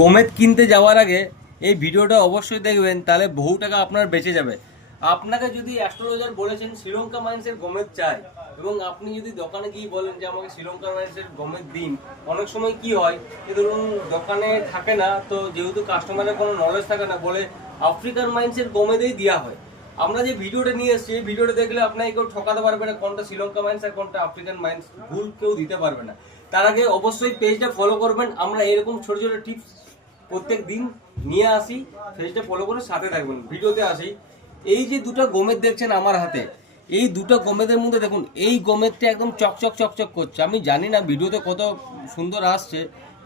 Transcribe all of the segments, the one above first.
গোমেদ কিনতে যাওয়ার আগে এই ভিডিওটা অবশ্যই দেখবেন, তাহলে বহু টাকা আপনার বেঁচে যাবে। আপনাকে যদি অ্যাস্ট্রোলজার বলেছেন শ্রীলঙ্কা মাইন্সের গোমেদ চাই, এবং আপনি যদি দোকানে গিয়ে বলেন যে আমাকে শ্রীলঙ্কা মাইন্সের গোমেদ দিন, অনেক সময় কি হয় যে ধরুন দোকানে থাকে না, তো যেহেতু কাস্টমারের কোনো নলেজ থাকে না, বলে আফ্রিকান মাইন্সের গোমেদেই দেওয়া হয়। আমরা যে ভিডিওটা নিয়ে এসেছি, এই ভিডিওটা দেখলে আপনাকে কেউ ঠকাতে পারবে না কোনটা শ্রীলঙ্কা মাইন্স আর কোনটা আফ্রিকান মাইন্স, ভুল কেউ দিতে পারবে না। তার আগে অবশ্যই পেজটা ফলো করবেন। আমরা এরকম ছোট ছোট টিপস প্রত্যেক দিন নিয়ে আসি, পেজটা ফলো করে সাথে থাকবেন। ভিডিওতে আসি, এই যে দুটো গোমেদ দেখছেন আমার হাতে, এই দুটো গোমেদের মধ্যে দেখুন এই গোমেদটা একদম চকচক চকচক করছে। আমি জানি না ভিডিওতে কত সুন্দর আসছে,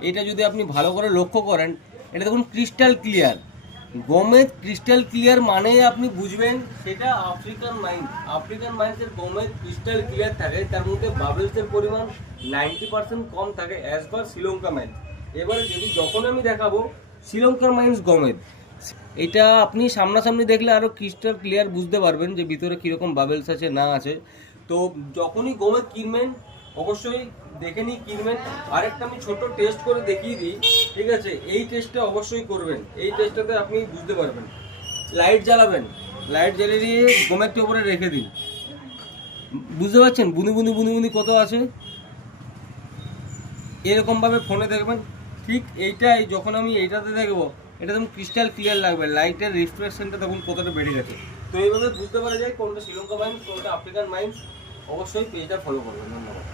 এটা যদি আপনি ভালো করে লক্ষ্য করেন, এটা দেখুন ক্রিস্টাল ক্লিয়ার গোমেদ। ক্রিস্টাল ক্লিয়ার মানে আপনি বুঝবেন সেটা আফ্রিকান মাইন্স। আফ্রিকান মাইন্সের গোমেদ ক্রিস্টাল ক্লিয়ার থাকে, তার মধ্যে বাবলসের পরিমাণ 90% কম থাকে অ্যাজ পার শ্রীলঙ্কা মাইন্স। এবারে যদি যখন আমি দেখাবো শ্রীলঙ্কার মাইন্স গোমেদ, এটা আপনি সামনাসামনি দেখলে আরও ক্রিস্টাল ক্লিয়ার বুঝতে পারবেন যে ভিতরে কীরকম বাবেলস আছে না আছে। তো যখনই গোমেদ কিনবেন অবশ্যই দেখে নিই কিনবেন। আরেকটা আমি ছোট টেস্ট করে দেখিয়ে দিই, ঠিক আছে? এই টেস্টটা অবশ্যই করবেন, এই টেস্টটাতে আপনি বুঝতে পারবেন। লাইট জ্বালাবেন, লাইট জ্বালিয়ে দিয়ে গোমেদটা উপরে রেখে দিন। বুঝতে পারছেন বুনি বুনি বুনি বুনি কত আছে? এরকমভাবে ফোনে দেখবেন। ঠিক এইটাই যখন আমি এইটাতে দেখবো, এটা তখন ক্রিস্টাল ক্লিয়ার লাগবে, লাইটের রিফ্লেকশনটা তখন কতটা বেড়ে গেছে। তো এইভাবে বুঝতে পারা যায় কোনটা শ্রীলঙ্কা মাইন্স কোনটা আফ্রিকান মাইন্স। অবশ্যই পেজটা ফলো করবেন। ধন্যবাদ।